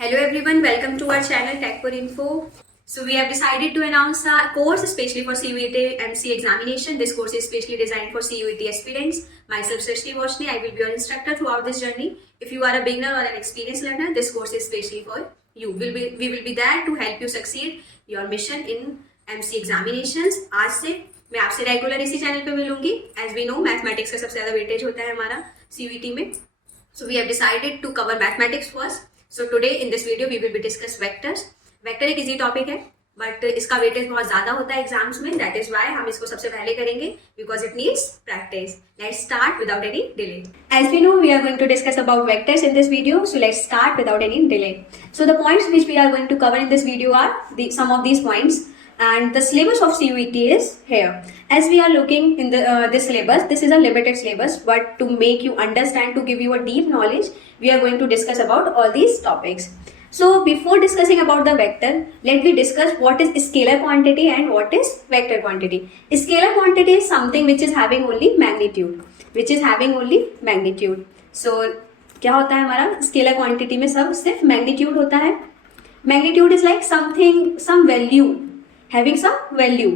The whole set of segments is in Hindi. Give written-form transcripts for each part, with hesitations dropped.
Hello everyone, welcome to our channel Tech for Info. So we have decided to announce a course especially for CUET MC examination. This course is specially designed for CUET aspirants. Myself Srishti Voshni, I will be your instructor throughout this journey. If you are a beginner or an experienced learner, this course is specially for you. We will be there to help you succeed your mission in MC examinations. आज से मैं आपसे रेगुलर इसी चैनल पे मिलूंगी. As we know, मैथमेटिक्स का सबसे ज्यादा वेटेज होता है हमारा CUET में. So we have decided to cover mathematics first. So today in this video we will be discuss vectors. Vector एक इजी टॉपिक है बट इसका वेटेज बहुत ज्यादा होता है एग्जाम्स में. दैट इज वाई हम इसको सबसे पहले करेंगे because it needs practice. Let's start without any delay. As we know we are going to discuss about vectors in this video, so let's start without any delay. So the points which we are going to cover in this video are some of these points. And the syllabus of CUET is here. As we are looking in the this syllabus, this is a limited syllabus, but to make you understand, to give you a deep knowledge, we are going to discuss about all these topics. So before discussing about the vector, let me discuss what is scalar quantity and what is vector quantity. Scalar quantity is something which is having only magnitude. So क्या होता है हमारा scalar quantity में? सब सिर्फ magnitude होता है. Magnitude is like something, some value, having some value.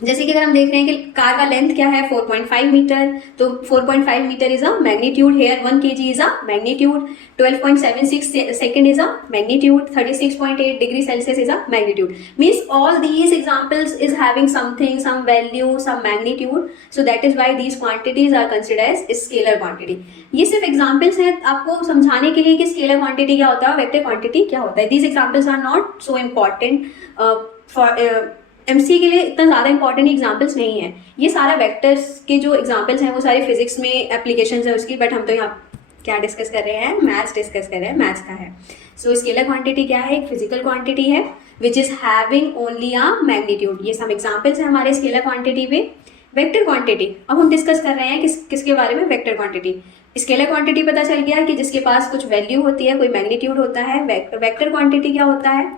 जैसे कि अगर हम देख रहे हैं कि कार का लेंथ क्या है 4.5 मीटर, तो 4.5 metre is a magnitude. Here 1 kg is a magnitude. 12.76 second is a magnitude. 36.8 degree Celsius is a magnitude. Means all these examples is having something, some value, some magnitude. So that is why these quantities are considered as scalar quantity. ये सिर्फ एग्जाम्पल्स हैं आपको समझाने के लिए कि स्केलर क्वांटिटी क्या होता है, वेक्टर क्वांटिटी क्या होता है. These examples are not so important for MC के लिए. इतना ज्यादा इंपॉर्टेंट एग्जाम्पल्स नहीं है. ये सारा वेक्टर्स के जो एग्जाम्पल्स हैं वो सारे फिजिक्स में एप्लीकेशन है उसकी, बट हम तो यहाँ क्या डिस्कस कर रहे हैं, मैथ्स डिस्कस कर रहे हैं, मैथ्स का है. सो स्केलर क्वांटिटी क्या है? एक फिजिकल क्वांटिटी है which is having only a magnitude. ये सब एग्जाम्पल्स हैं हमारे स्केलर क्वांटिटी पे. वेक्टर क्वांटिटी अब हम डिस्कस कर रहे हैं किसके बारे में? Vector quantity. स्केलर क्वांटिटी पता चल गया कि जिसके पास कुछ वैल्यू होती है, कोई मैग्नीट्यूड होता है. वेक्टर क्वांटिटी क्या होता है?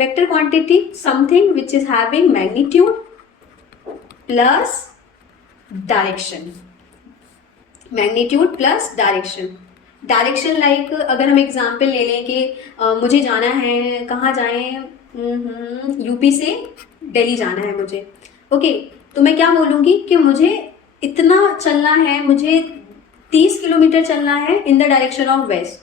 Vector quantity something which is having magnitude plus direction. Magnitude plus direction. Direction like अगर हम एग्जाम्पल ले लें कि मुझे जाना है, कहाँ जाएं, यूपी से दिल्ली जाना है मुझे. ओके, तो मैं क्या बोलूँगी कि मुझे इतना चलना है, मुझे 30 किलोमीटर चलना है in the direction of west.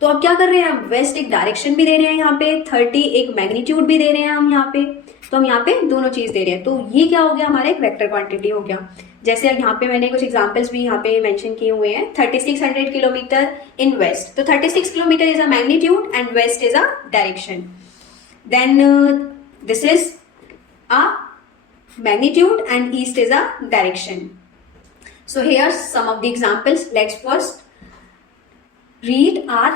तो अब क्या कर रहे हैं? वेस्ट एक डायरेक्शन भी दे रहे हैं यहाँ पे, 30 एक मैग्नीट्यूड भी दे रहे हैं हम यहाँ पे. तो हम यहाँ पे दोनों चीज दे रहे हैं. तो ये क्या हो गया? हमारा एक वेक्टर क्वांटिटी हो गया. जैसे यहाँ पे मैंने कुछ एग्जांपल्स भी यहाँ पे मेंशन किए हुए हैं. 3600 किलोमीटर इन वेस्ट, तो 36 kilometre is a magnitude and west is a direction. Then this is a magnitude and east is a direction. So here some of the examples. Let's first read our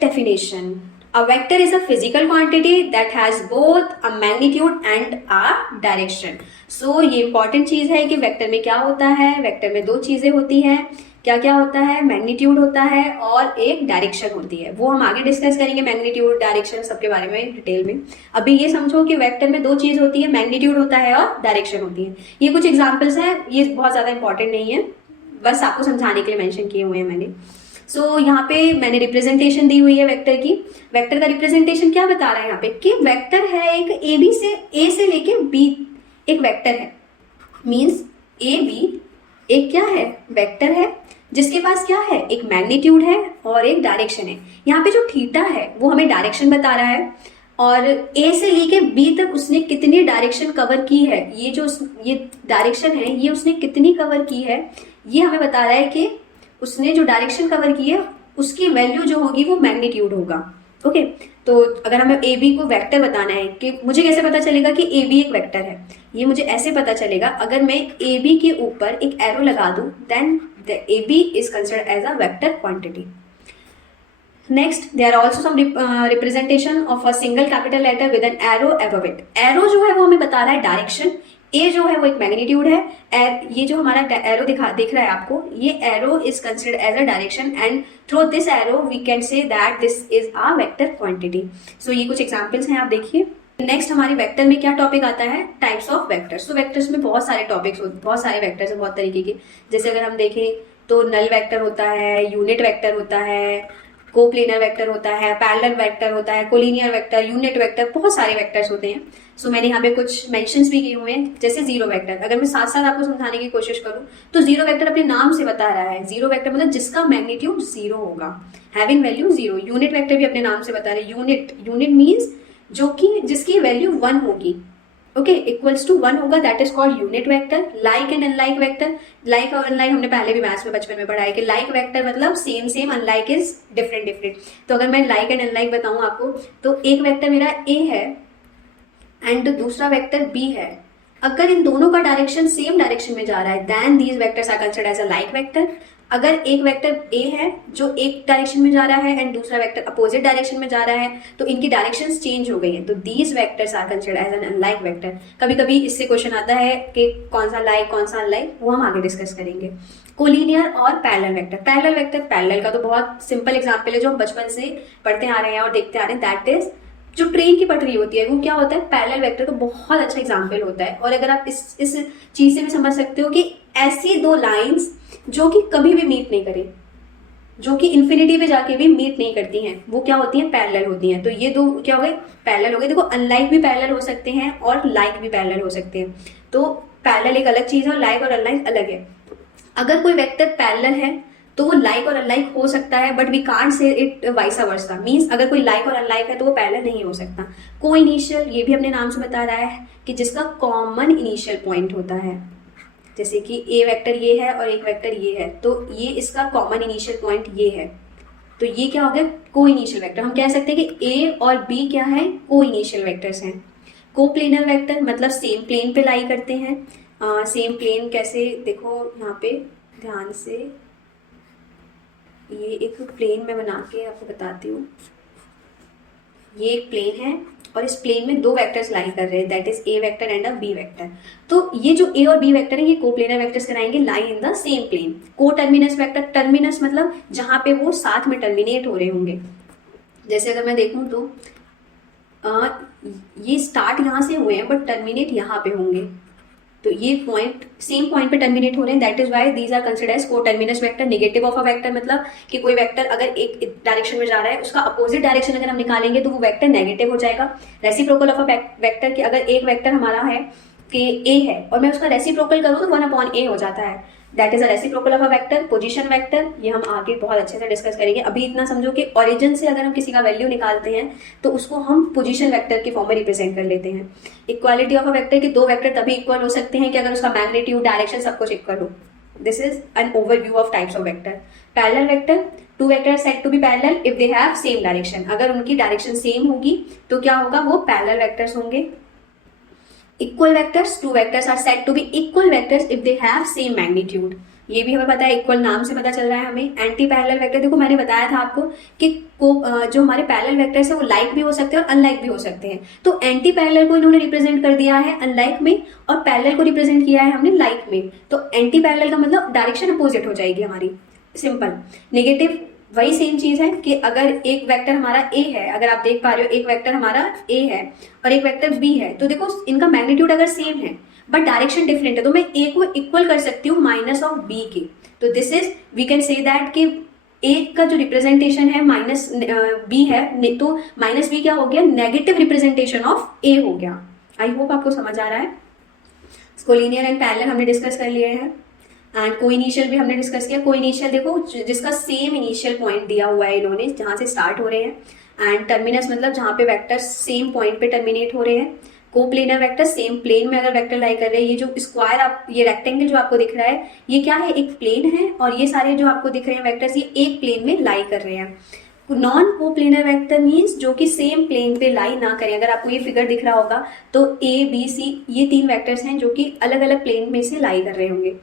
definition. A vector is a physical quantity that has both a magnitude and a direction. So ये important चीज है कि वेक्टर में क्या होता है. वेक्टर में दो चीजें होती हैं. क्या क्या होता है? मैग्नीट्यूड होता है और एक डायरेक्शन होती है. वो हम आगे डिस्कस करेंगे, मैग्नीट्यूड, डायरेक्शन सबके बारे में डिटेल में. अभी ये समझो कि वेक्टर में दो चीज होती है, मैग्नीट्यूड होता है और डायरेक्शन होती है. ये कुछ एग्जाम्पल्स हैं, ये बहुत ज्यादा इंपॉर्टेंट नहीं है, बस आपको समझाने के लिए मेंशन किए हुए हैं मैंने. सो यहाँ पे मैंने रिप्रेजेंटेशन दी हुई है वेक्टर की. वेक्टर का रिप्रेजेंटेशन क्या बता रहा है यहाँ पे कि वेक्टर है एक ए से लेके बी एक वेक्टर है. मींस ए बी एक क्या है? वेक्टर है जिसके पास क्या है? एक मैग्नीट्यूड है और एक डायरेक्शन है. यहाँ पे जो थीटा है वो हमें डायरेक्शन बता रहा है और ए से लेके बी तक उसने कितनी डायरेक्शन कवर की है, ये डायरेक्शन है ये उसने कितनी कवर की है, ये हमें बता रहा है कि उसने जो डायरेक्शन कवर की है उसकी वैल्यू जो होगी वो मैग्नीट्यूड होगा. ओके, तो अगर हमें ए बी को वेक्टर बताना है कि मुझे कैसे पता चलेगा कि ए बी एक वेक्टर है, ये मुझे ऐसे पता चलेगा अगर मैं ए बी के ऊपर एक एरो लगा दूं, then the A B is considered as a vector quantity. Next, there are also some representation of a single capital letter with an arrow above it. Arrow जो है वो हमें बता रहा है डायरेक्शन. ए जो है वो एक मैग्नीट्यूड है. ये जो हमारा एरो दिख रहा है आपको, ये arrow is considered as a direction and through this arrow we can say that this is a vector quantity. So ये कुछ एग्जांपल्स हैं, आप देखिए. नेक्स्ट हमारे वेक्टर में क्या टॉपिक आता है? Types of vectors. तो वेक्टर्स में बहुत सारे टॉपिक्स होते हैं, बहुत सारे वेक्टर्स हैं बहुत तरीके के. जैसे अगर हम देखें तो नल वेक्टर होता है, यूनिट वेक्टर होता है, कोप्लेनर वेक्टर होता है, पैरेलल वेक्टर होता है, कोलिनियर वेक्टर, यूनिट वेक्टर, बहुत सारे वेक्टर्स होते हैं। सो मैंने यहाँ पे कुछ मेंशंस भी किए हुए हैं, जैसे जीरो वेक्टर। अगर मैं साथ साथ आपको समझाने की कोशिश करूँ तो जीरो वेक्टर अपने नाम से बता रहा है, जीरो वेक्टर मतलब जिसका मैग्नीट्यूड जीरो होगा, having value zero. Unit vector भी अपने नाम से बता रहे हैं, यूनिट मीन्स जो कि जिसकी वैल्यू वन होगी, ओके, इक्वल्स टू वन होगा, that is called unit vector. Like and unlike vector, like और अनलाइक हमने पहले भी मैथ्स में बचपन में पढ़ा है कि लाइक वेक्टर मतलब same same, unlike is different different. तो अगर मैं लाइक एंड अनलाइक बताऊं आपको, तो एक वेक्टर मेरा ए है एंड दूसरा वेक्टर बी है। अगर इन दोनों का डायरेक्शन सेम डायरेक्शन में जा रहा है, then these vectors are considered as a like vector. अगर एक वेक्टर ए है जो एक डायरेक्शन में जा रहा है एंड दूसरा वेक्टर अपोजिट डायरेक्शन में जा रहा है, तो इनकी डायरेक्शंस चेंज हो गई है, तो these vectors are considered as an unlike vector. कभी कभी इससे क्वेश्चन आता है कि कौन सा लाइक कौन सा अनलाइक, वो हम आगे डिस्कस करेंगे। कोलिनियर और parallel vector, parallel vector, parallel का तो बहुत सिंपल एग्जांपल है जो हम बचपन से पढ़ते आ रहे हैं और देखते आ रहे हैं, दैट इज जो ट्रेन की पटरी होती है, वो क्या होता है, पैरेलल वेक्टर का बहुत अच्छा एग्जांपल होता है। और अगर आप इस चीज से भी समझ सकते हो कि ऐसी दो लाइंस जो कि कभी भी मीट नहीं करें, जो कि इन्फिनिटी पे जाके भी मीट नहीं करती हैं, वो क्या होती हैं, पैरेलल होती हैं। तो ये दो क्या हो गए, पैरेलल हो गए। देखो अनलाइक भी पैरेलल हो सकते हैं और लाइक भी पैरेलल हो सकते हैं, तो पैरेलल एक अलग चीज है और लाइक और अनलाइक अलग है। अगर कोई वेक्टर पैरेलल है तो वो लाइक और अनलाइक हो सकता है, but we can't say it vice versa, means अगर कोई लाइक और अनलाइक है तो वो पैरेलल नहीं हो सकता। को इनिशियल, ये भी अपने नाम से बता रहा है कि जिसका कॉमन इनिशियल पॉइंट होता है, जैसे कि ए वेक्टर ये है और एक वेक्टर ये है, तो ये इसका कॉमन इनिशियल पॉइंट ये है, तो ये क्या हो गया, को इनिशियल वेक्टर। हम कह सकते हैं कि ए और बी क्या है, को इनिशियल वेक्टर्स हैं। को प्लेनर वेक्टर मतलब सेम प्लेन पे लाई करते हैं। सेम प्लेन कैसे, देखो यहाँ पे ध्यान से, ये एक प्लेन में बना के आपको बताती हूँ। ये एक प्लेन है और इस प्लेन में दो वेक्टर्स लाई कर रहे हैं, that is A vector and a B vector. तो ये जो ए और बी वेक्टर है ये कोप्लेनर वेक्टर्स कराएंगे, लाई इन द सेम प्लेन। को टर्मिनस वेक्टर, टर्मिनस मतलब जहां पे वो साथ में टर्मिनेट हो रहे होंगे। जैसे अगर मैं देखूं तो ये स्टार्ट यहाँ से हुए हैं बट टर्मिनेट यहाँ पे होंगे, तो ये पॉइंट सेम पॉइंट पे टर्मिनेट हो रहे हैं, that is why these are considered as coterminous vector. Negative of a vector मतलब कि कोई वेक्टर अगर एक डायरेक्शन में जा रहा है, उसका अपोजिट डायरेक्शन अगर हम निकालेंगे तो वो वेक्टर नेगेटिव हो जाएगा। रेसिप्रोकल ऑफ अ वेक्टर कि अगर एक वेक्टर हमारा है कि ए है और मैं उसका रेसिप्रोकल करूँ तो 1/a हो जाता है, that is a reciprocal of a vector. Position vector, ये हम आगे बहुत अच्छे से डिस्कस करेंगे। अभी इतना समझो कि ओरिजिन से अगर हम किसी का वैल्यू निकालते हैं तो उसको हम पोजीशन वेक्टर के फॉर्म में रिप्रेजेंट कर लेते हैं। इक्वालिटी ऑफ अ वेक्टर, के दो वेक्टर तभी इक्वल हो सकते हैं कि अगर उसका मैग्नीट्यूड, डायरेक्शन सब कुछ इक्वल हो। This is an overview of types of vector. Parallel vector, two vector said to be parallel if they have same direction. अगर उनकी डायरेक्शन सेम होगी तो क्या होगा, वो पैरेलल वेक्टर्स होंगे। Equal vectors, two vectors are said to be equal vectors if they have same magnitude. ये भी हमें पता है, इक्वल नाम से पता चल रहा है हमें। एंटी पैरेलल वेक्टर, देखो मैंने बताया था आपको कि जो हमारे पैरेलल वेक्टर्स है वो लाइक भी हो सकते हैं और अनलाइक भी हो सकते हैं। तो एंटी पैरेलल को इन्होंने रिप्रेजेंट कर दिया है अनलाइक में और पैरेलल को रिप्रेजेंट किया है हमने लाइक में। तो एंटी पैरेलल का मतलब डायरेक्शन अपोजिट हो जाएगी हमारी, सिंपल। नेगेटिव वही सेम चीज है कि अगर एक वेक्टर हमारा ए है, अगर आप देख पा रहे हो एक वेक्टर हमारा ए है और एक वेक्टर बी है, तो देखो इनका मैग्नीट्यूड अगर सेम है बट डायरेक्शन डिफरेंट है, तो मैं ए को इक्वल कर सकती हूँ माइनस ऑफ बी के। तो this is, we can say that कि ए का जो रिप्रेजेंटेशन है माइनस बी है, तो माइनस बी क्या हो गया, नेगेटिव रिप्रेजेंटेशन ऑफ ए हो गया। आई होप आपको समझ आ रहा है। कोलिनियर एंड पैरेलल हमने डिस्कस कर लिए हैं एंड को इनिशियल भी हमने डिस्कस किया। को इनिशियल देखो जिसका सेम इनिशियल पॉइंट दिया हुआ है इन्होंने, जहां से स्टार्ट हो रहे हैं। एंड टर्मिनस मतलब जहां पे वेक्टर सेम पॉइंट पे टर्मिनेट हो रहे हैं। को प्लेनर वेक्टर, सेम प्लेन में अगर वेक्टर लाई कर रहे हैं। ये जो स्क्वायर आप, ये रेक्टेंगल जो आपको दिख रहा है, ये क्या है, एक प्लेन है और ये सारे जो आपको दिख रहे हैं वेक्टर्स, ये एक प्लेन में लाई कर रहे हैं। नॉन को प्लेनर वेक्टर मीन्स जो कि सेम प्लेन पे लाई ना करें। अगर आपको ये फिगर दिख रहा होगा तो ए बी सी ये तीन वेक्टर्स हैं जो कि अलग अलग प्लेन में से लाई कर रहे होंगे।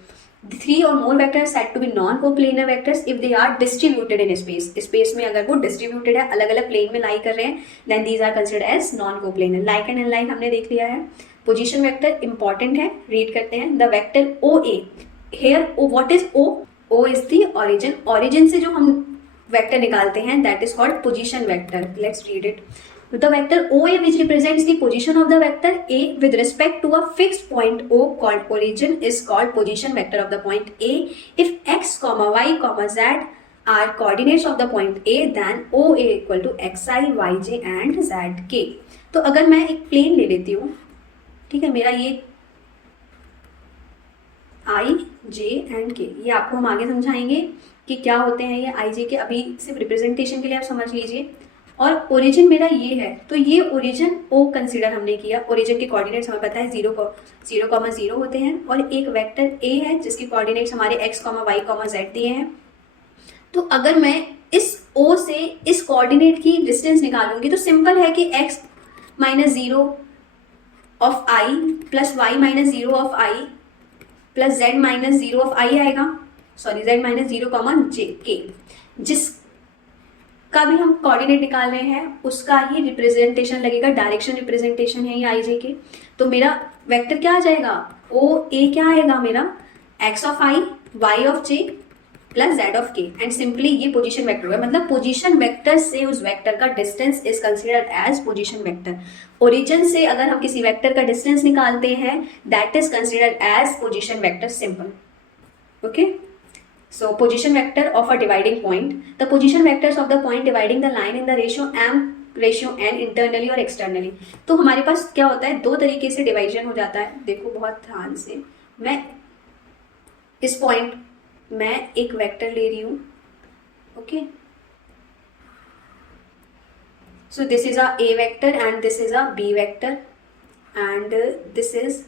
3 or more vectors said to be non-coplanar vectors if they are distributed in space. Space में अगर वो डिस्ट्रीब्यूटेड है, अलग अलग प्लेन में लाई कर रहे हैं, then these are considered as non-coplanar. Like and unlike हमने देख लिया है। पोजीशन वेक्टर इंपॉर्टेंट है, रीड करते हैं। The vector OA, here what is O? O is the origin. Origin से जो हम वेक्टर निकालते हैं that is called position vector. Let's read it. The vector OA which represents the position of the vector A with respect to a fixed point O called origin is called position vector of the point A if x, y, z are coordinates of the point A then O A equal to X I Y J and Z K. तो अगर मैं एक प्लेन ले लेती हूँ, ठीक है, मेरा ये आई जे एंड के, ये आपको हम आगे समझाएंगे कि क्या होते हैं ये आई जे के, अभी सिर्फ रिप्रेजेंटेशन के लिए आप समझ लीजिए। और ओरिजिन मेरा ये है, तो ये ओरिजिन ओ कंसीडर हमने किया। ओरिजिन के कोऑर्डिनेट्स हमें पता है 0,0 होते हैं, और एक वेक्टर ए है जिसके कोऑर्डिनेट्स हमारे x, y, z दिए हैं। तो अगर मैं इस ओ से इस कोऑर्डिनेट की डिस्टेंस निकालूंगी तो सिंपल है कि x minus 0 of i plus y minus 0 of i plus z minus 0 of i आएगा, सॉरी z माइनस 0 जे के, जिसका भी हम कोऑर्डिनेट निकाल रहे हैं उसका ही रिप्रेजेंटेशन लगेगा, डायरेक्शन रिप्रेजेंटेशन है ये आई जे के। तो मेरा वेक्टर क्या आ जाएगा, ओ ए क्या आएगा मेरा, x of I y of j plus z of k, and simply ये पोजीशन वेक्टर होगा। मतलब पोजीशन वेक्टर से उस वेक्टर का distance is considered as position vector. Origin से अगर हम किसी वेक्टर का डिस्टेंस निकालते हैं that is considered as position vector, simple. Okay, so position vector of a dividing point, the position vectors of the point dividing the line in the ratio n internally और externally। तो हमारे पास क्या होता है, दो तरीके से डिवाइजन हो जाता है। देखो बहुत ध्यान से, मैं इस पॉइंट मैं एक वेक्टर ले रही हूँ, okay, so this is a A vector and this is a B vector and this is,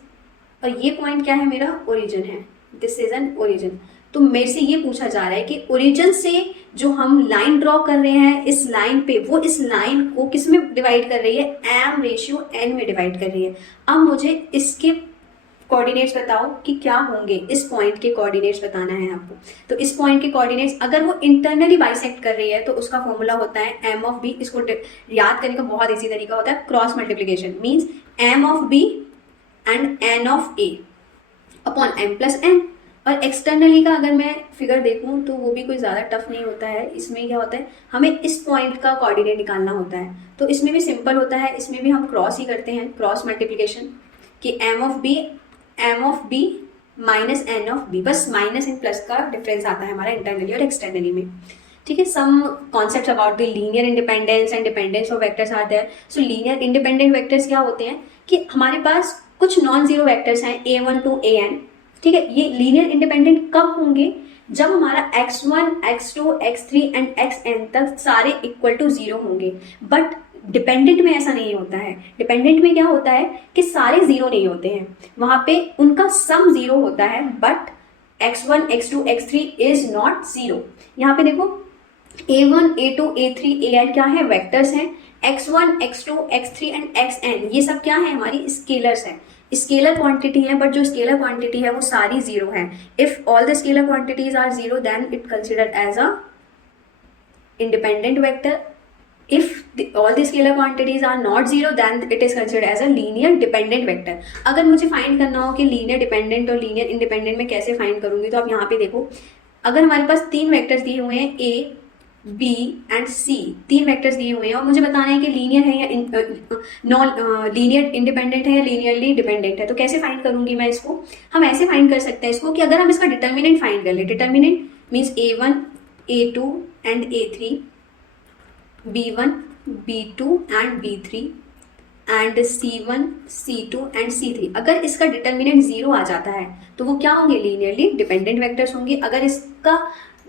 और ये पॉइंट क्या है मेरा, ओरिजिन है, दिस इज एन ओरिजिन। तो मेरे से ये पूछा जा रहा है कि ओरिजिन से जो हम लाइन ड्रॉ कर रहे हैं इस लाइन पे, वो इस लाइन को किस में डिवाइड कर रही है, m रेशियो n में डिवाइड कर रही है। अब मुझे इसके कोऑर्डिनेट्स बताओ कि क्या होंगे, इस पॉइंट के कोऑर्डिनेट्स बताना है आपको। तो इस पॉइंट के कोऑर्डिनेट्स अगर वो इंटरनली बाइसेक्ट कर रही है तो उसका फॉर्मूला होता है m ऑफ b। इसको याद करने का बहुत इजी तरीका होता है, cross multiplication, means m of b and n of a upon m plus n। और एक्सटर्नली का अगर मैं फिगर देखूं तो वो भी कोई ज़्यादा टफ नहीं होता है। इसमें क्या होता है, हमें इस पॉइंट का कोऑर्डिनेट निकालना होता है, तो इसमें भी सिंपल होता है, इसमें भी हम क्रॉस ही करते हैं, क्रॉस मल्टीप्लिकेशन, कि m of b minus n of b, बस माइनस इन प्लस का डिफरेंस आता है हमारा इंटरनली और एक्सटर्नली में। ठीक है, some concepts about the linear independence and dependence of vectors are there. So linear independent vectors क्या होते हैं कि हमारे पास कुछ नॉन जीरो वेक्टर्स हैं a1 टू an, ठीक है। ये लीनियर इंडिपेंडेंट कब होंगे, जब हमारा x1, x2, x3 and xn तक सारे इक्वल टू 0 होंगे। बट डिपेंडेंट में ऐसा नहीं होता है। डिपेंडेंट में क्या होता है कि सारे 0 नहीं होते हैं, वहां पे उनका सम 0 होता है, but x1, x2, x3 is not 0। यहाँ पे देखो a1, a2, a3, an क्या है, वेक्टर्स हैं। x1, x2, x3 and xn ये सब क्या है, हमारी स्केलर्स हैं, स्केलर क्वांटिटी है, बट जो स्केलर क्वांटिटी है वो सारी 0 है। If all the scalar quantities are 0 then it considered as a independent vector. If all the scalar quantities are not 0 then it is considered as a linear dependent vector. अगर मुझे फाइंड करना हो कि लीनियर डिपेंडेंट और लीनियर इंडिपेंडेंट में कैसे फाइंड करूंगी, तो आप यहाँ पे देखो, अगर हमारे पास 3 वेक्टर्स दिए हुए हैं a, b and c, 3 vectors दिए हुए हैं और मुझे बताना है कि लीनियर है या नॉन लीनियर इंडिपेंडेंट है या लीनियरली डिपेंडेंट है, तो कैसे फाइंड करूंगी मैं इसको। हम ऐसे फाइंड कर सकते हैं इसको कि अगर हम इसका डिटर्मिनेंट फाइंड कर ले, determinant means a1, a2 and a3, b1, b2 and b3 and c1, c2 and c3। अगर इसका डिटर्मिनेंट 0 आ जाता है तो वो क्या होंगे, लीनियरली डिपेंडेंट वेक्टर्स होंगे। अगर इसका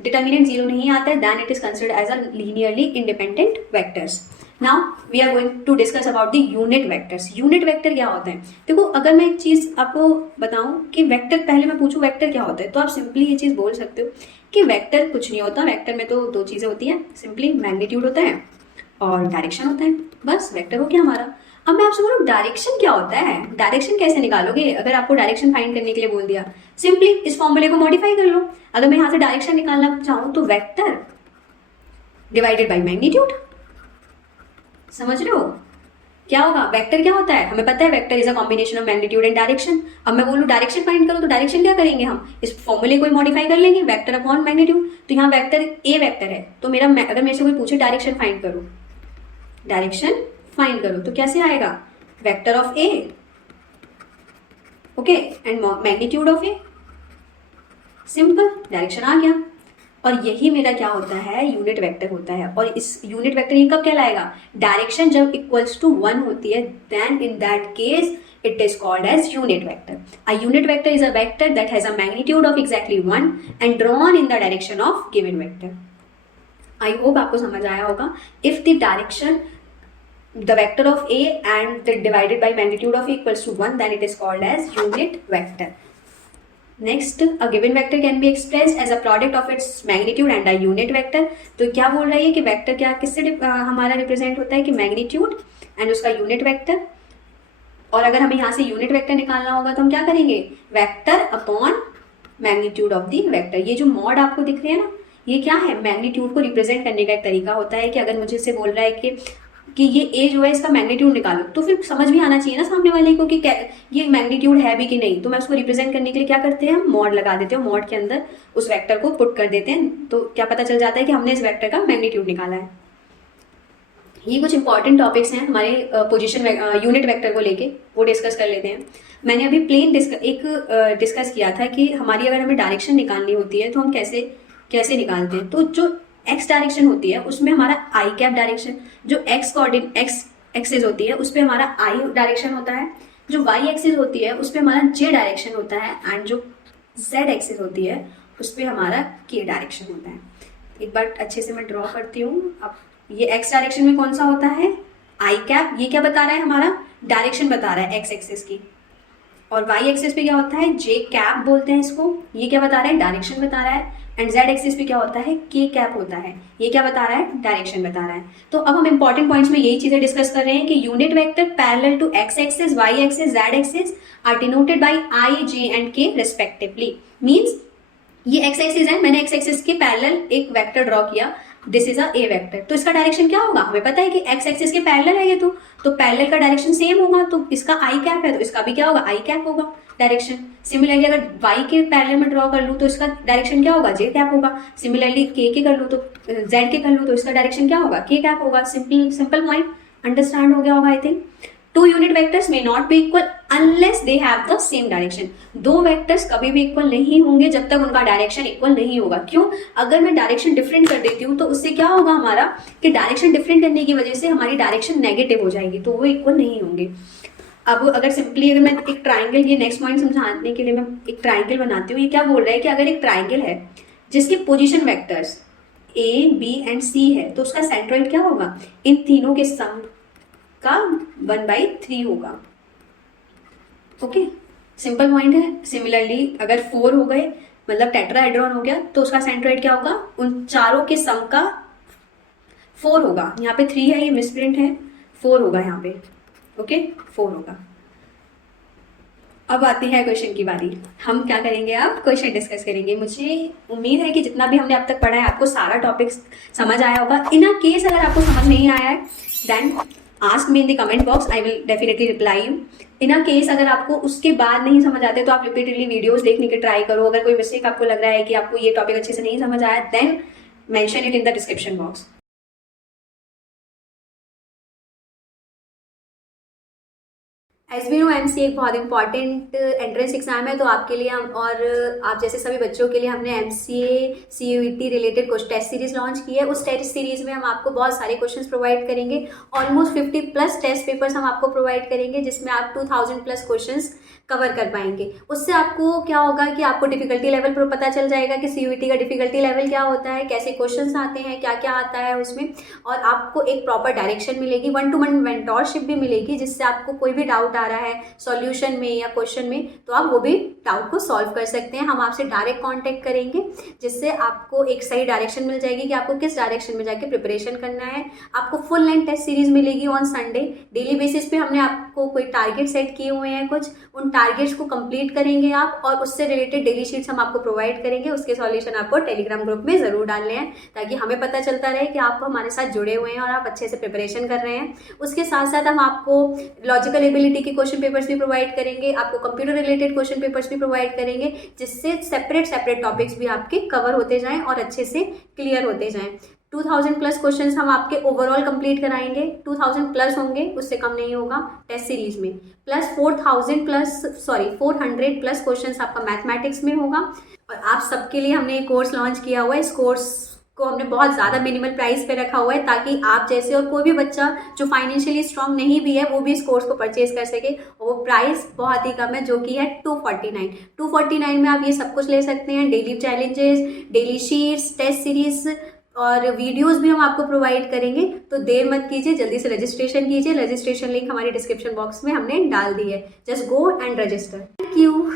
डिटर्मिनेंट 0 नहीं आता है then it is considered as a linearly independent vectors. Now we are going to discuss about the unit vectors. Unit vector क्या होता है, देखो अगर मैं एक चीज़ आपको बताऊं कि वेक्टर, पहले मैं पूछूं वेक्टर क्या होता है, तो आप सिंपली ये चीज़ बोल सकते हो कि वेक्टर कुछ नहीं होता। वेक्टर में तो 2 चीज़ें होती हैं, सिंपली मैग्नीट्यूड होता है और डायरेक्शन होता है, बस वेक्टर हो गया हमारा। अब मैं आपसे बोलूँ डायरेक्शन क्या होता है, डायरेक्शन कैसे निकालोगे। अगर आपको डायरेक्शन फाइंड करने के लिए बोल दिया, सिंपली इस फॉर्मूले को मॉडिफाई कर लो। अगर मैं यहाँ से डायरेक्शन निकालना चाहूँ तो वेक्टर डिवाइडेड बाय मैग्नीट्यूड, समझ रहे हो क्या होगा। वेक्टर क्या होता है, हमें पता है vector is a combination of magnitude and direction. अब मैं बोलूँ डायरेक्शन फाइंड करो, तो डायरेक्शन क्या करेंगे, हम इस फॉर्मूले को मॉडिफाई कर लेंगे, वेक्टर अपॉन मैग्नीट्यूड। तो यहाँ वेक्टर ए वेक्टर है, तो मेरा अगर मेरे से कोई पूछे डायरेक्शन फाइंड करो, डायरेक्शन फाइंड करो, तो कैसे आएगा, vector of a, okay, and magnitude of a, simple, direction आ गया। और यही मेरा क्या होता है, यूनिट वेक्टर होता है। और इस यूनिट वेक्टर ये कब कहलाएगा, डायरेक्शन जब इक्वल्स टू 1 होती है, then in that case it is called as unit vector. A unit vector is a vector that has a magnitude of exactly 1 and drawn in the direction of given vector. I hope आपको समझ आया होगा. If the direction, the vector of A and the divided by magnitude of A equals to 1, then it is called as unit vector. Next, a given vector can be expressed as a product of its magnitude and a unit vector. तो क्या बोल रही है कि वेक्टर क्या किससे हमारा रिप्रेजेंट होता है कि मैग्नीट्यूड एंड उसका यूनिट वेक्टर. और अगर हमें यहाँ से यूनिट वेक्टर निकालना होगा तो हम क्या करेंगे, vector upon magnitude of the vector. ये जो मॉड आपको दिख रहे हैं ना, ये क्या है, मैग्नीट्यूड को रिप्रेजेंट करने का एक तरीका होता है कि अगर मुझे से बोल रहा है कि ये ए जो है इसका मैग्नीट्यूड निकालो, तो फिर समझ भी आना चाहिए ना सामने वाले को कि ये मैग्नीट्यूड है भी कि नहीं. तो मैं उसको रिप्रेजेंट करने के लिए क्या करते हैं, हम मॉड लगा देते हैं, मॉड के अंदर उस वेक्टर को पुट कर देते हैं, तो क्या पता चल जाता है कि हमने इस वेक्टर का मैग्नीट्यूड निकाला है. ये कुछ इंपॉर्टेंट टॉपिक्स हैं हमारे पोजीशन यूनिट वेक्टर को लेके, वो डिस्कस कर लेते हैं. मैंने अभी प्लेन डिस्कस किया था कि हमारी अगर हमें डायरेक्शन निकालनी होती है तो हम कैसे कैसे निकालते हैं. तो जो एक्स डायरेक्शन होती है उसमें हमारा आई कैप डायरेक्शन, जो एक्स एक्सिस होती है उस पर हमारा आई डायरेक्शन होता है, जो वाई एक्सिस होती है उस पर हमारा जे डायरेक्शन होता है, एंड जो जेड एक्सिस होती है उस पर हमारा के डायरेक्शन होता है. एक बार अच्छे से मैं ड्रॉ करती हूँ. अब ये एक्स डायरेक्शन में कौन सा होता है, आई कैप. ये क्या बता रहा है, हमारा डायरेक्शन बता रहा है एक्स एक्सिस की. और वाई एक्सिस पे क्या होता है, जे कैप बोलते हैं इसको. ये क्या बता रहा है, डायरेक्शन बता रहा है. एंड जेड एक्सिस पे क्या होता है, के कैप होता है. ये क्या बता रहा है, डायरेक्शन बता रहा है. तो अब हम इंपॉर्टेंट पॉइंट्स में यही चीजें डिस्कस कर रहे हैं कि unit vector parallel to X axis, Y axis, Z axis are denoted by I, J and K respectively. Means ये एक्स एक्सिस है, मैंने एक्स एक्सिस के पैरेलल एक वेक्टर ड्रॉ किया, this is a A vector. तो इसका डायरेक्शन क्या होगा, हमें पता है कि एक्स एक्सिस के पैरेलल है ये, तो पैरेलल का डायरेक्शन सेम होगा. तो इसका आई कैप है तो इसका भी क्या होगा, आई कैप होगा डायरेक्शन. सिमिलरली अगर वाई के पैरेलल में ड्रॉ कर लूँ तो इसका डायरेक्शन क्या होगा, जे कैप होगा. सिमिलरली के कर लूँ तो जेड के कर लूँ तो इसका डायरेक्शन क्या होगा, के कैप होगा. सिंपल पॉइंट अंडरस्टैंड हो गया होगा I think. Two unit vectors may not be equal unless they have the same direction. दो वेक्टर्स कभी भी इक्वल नहीं होंगे जब तक उनका डायरेक्शन इक्वल नहीं होगा. क्यों, अगर मैं डायरेक्शन डिफरेंट कर देती हूँ तो उससे क्या होगा हमारा, कि डायरेक्शन डिफरेंट करने की वजह से हमारी डायरेक्शन नेगेटिव हो जाएगी, तो वो इक्वल नहीं होंगे. अब अगर सिंपली अगर मैं एक ट्राइंगल, ये नेक्स्ट पॉइंट समझाने के लिए मैं एक ट्राइंगल बनाती हूँ. ये क्या बोल रहा है कि अगर एक ट्राइंगल है जिसके position vectors A, B and C है, तो उसका सेंट्रोइड क्या होगा, इन तीनों के सम का 1/3 होगा. ओके, सिंपल पॉइंट है. सिमिलरली अगर 4 हो गए, मतलब टेट्राहेड्रॉन हो गया, तो उसका सेंट्रोइड क्या होगा, उन चारों के सम का 4 होगा. यहाँ पे 3 है, ये मिसप्रिंट है, 4 होगा यहाँ पे. ओके, 4 होगा. अब आती है क्वेश्चन की बारी. हम क्या करेंगे, अब क्वेश्चन डिस्कस करेंगे. मुझे उम्मीद है कि जितना भी हमने अब तक पढ़ा है आपको सारा टॉपिक समझ आया होगा. इन अ केस अगर आपको समझ नहीं आया है, then ask me in the comment box, I will definitely reply you. In a case अगर आपको उसके बाद नहीं समझ आते तो आप रिपीटेडली वीडियोस देखने के ट्राई करो. अगर कोई मिस्टेक आपको लग रहा है कि आपको ये टॉपिक अच्छे से नहीं समझ आया, then mention it in the description box. SBNO-MC एक बहुत इंपॉर्टेंट एंट्रेंस एग्जाम है, तो आपके लिए हम और आप जैसे सभी बच्चों के लिए हमने MCA CUET रिलेटेड कुछ टेस्ट सीरीज लॉन्च की है. उस टेस्ट सीरीज में हम आपको बहुत सारे क्वेश्चंस प्रोवाइड करेंगे. ऑलमोस्ट 50+ टेस्ट पेपर्स हम आपको प्रोवाइड करेंगे, जिसमें आप 2000+ क्वेश्चंस कवर कर पाएंगे. उससे आपको क्या होगा कि आपको डिफिकल्टी लेवल पर पता चल जाएगा कि CUET का डिफिकल्टी लेवल क्या होता है, कैसे क्वेश्चंस आते हैं, क्या क्या आता है उसमें. और आपको एक प्रॉपर डायरेक्शन मिलेगी, 1-to-1 मेंटोरशिप भी मिलेगी, जिससे आपको कोई भी डाउट आ रहा है सॉल्यूशन में या क्वेश्चन में, तो आप वो भी डाउट को सॉल्व कर सकते हैं. हम आपसे डायरेक्ट कांटेक्ट करेंगे, जिससे आपको एक सही डायरेक्शन मिल जाएगी कि आपको किस डायरेक्शन में जाके प्रिपरेशन करना है. आपको फुल लेंथ टेस्ट सीरीज मिलेगी ऑन संडे. डेली बेसिस पे हमने आपको कोई टारगेट सेट किए हुए हैं, कुछ उन टारगेट्स को कंप्लीट करेंगे आप, और उससे रिलेटेड डेली शीट्स हम आपको प्रोवाइड करेंगे. उसके सॉल्यूशन आपको टेलीग्राम ग्रुप में जरूर डालने हैं, ताकि हमें पता चलता रहे कि आप हमारे साथ जुड़े हुए हैं और आप अच्छे से प्रिपरेशन कर रहे हैं. उसके साथ साथ हम आपको लॉजिकल एबिलिटी के क्वेश्चन पेपर्स भी प्रोवाइड करेंगे, आपको कंप्यूटर रिलेटेड क्वेश्चन पेपर्स भी प्रोवाइड करेंगे, जिससे सेपरेट टॉपिक्स भी आपके कवर होते जाएं और अच्छे से क्लियर होते जाएं. 2000 प्लस क्वेश्चंस हम आपके ओवरऑल कंप्लीट कराएंगे, 2000 प्लस होंगे, उससे कम नहीं होगा टेस्ट सीरीज में, प्लस 400 प्लस क्वेश्चंस आपका मैथमेटिक्स में होगा। और आप सबके लिए हमने एक कोर्स लॉन्च किया हुआ है, इस कोर्स को हमने बहुत ज़्यादा मिनिमल प्राइस पे रखा हुआ है ताकि आप जैसे और कोई भी बच्चा जो फाइनेंशियली स्ट्रांग नहीं भी है वो भी इस कोर्स को परचेज कर सके। और वो प्राइस बहुत ही कम है जो कि है 249 में आप ये सब कुछ ले सकते हैं। Daily challenges, daily sheets, test series और वीडियोस भी हम आपको प्रोवाइड करेंगे। तो देर मत कीजिए, जल्दी से रजिस्ट्रेशन कीजिए। रजिस्ट्रेशन लिंक हमारी डिस्क्रिप्शन बॉक्स में हमने डाल दी है। Just go and register. Thank you.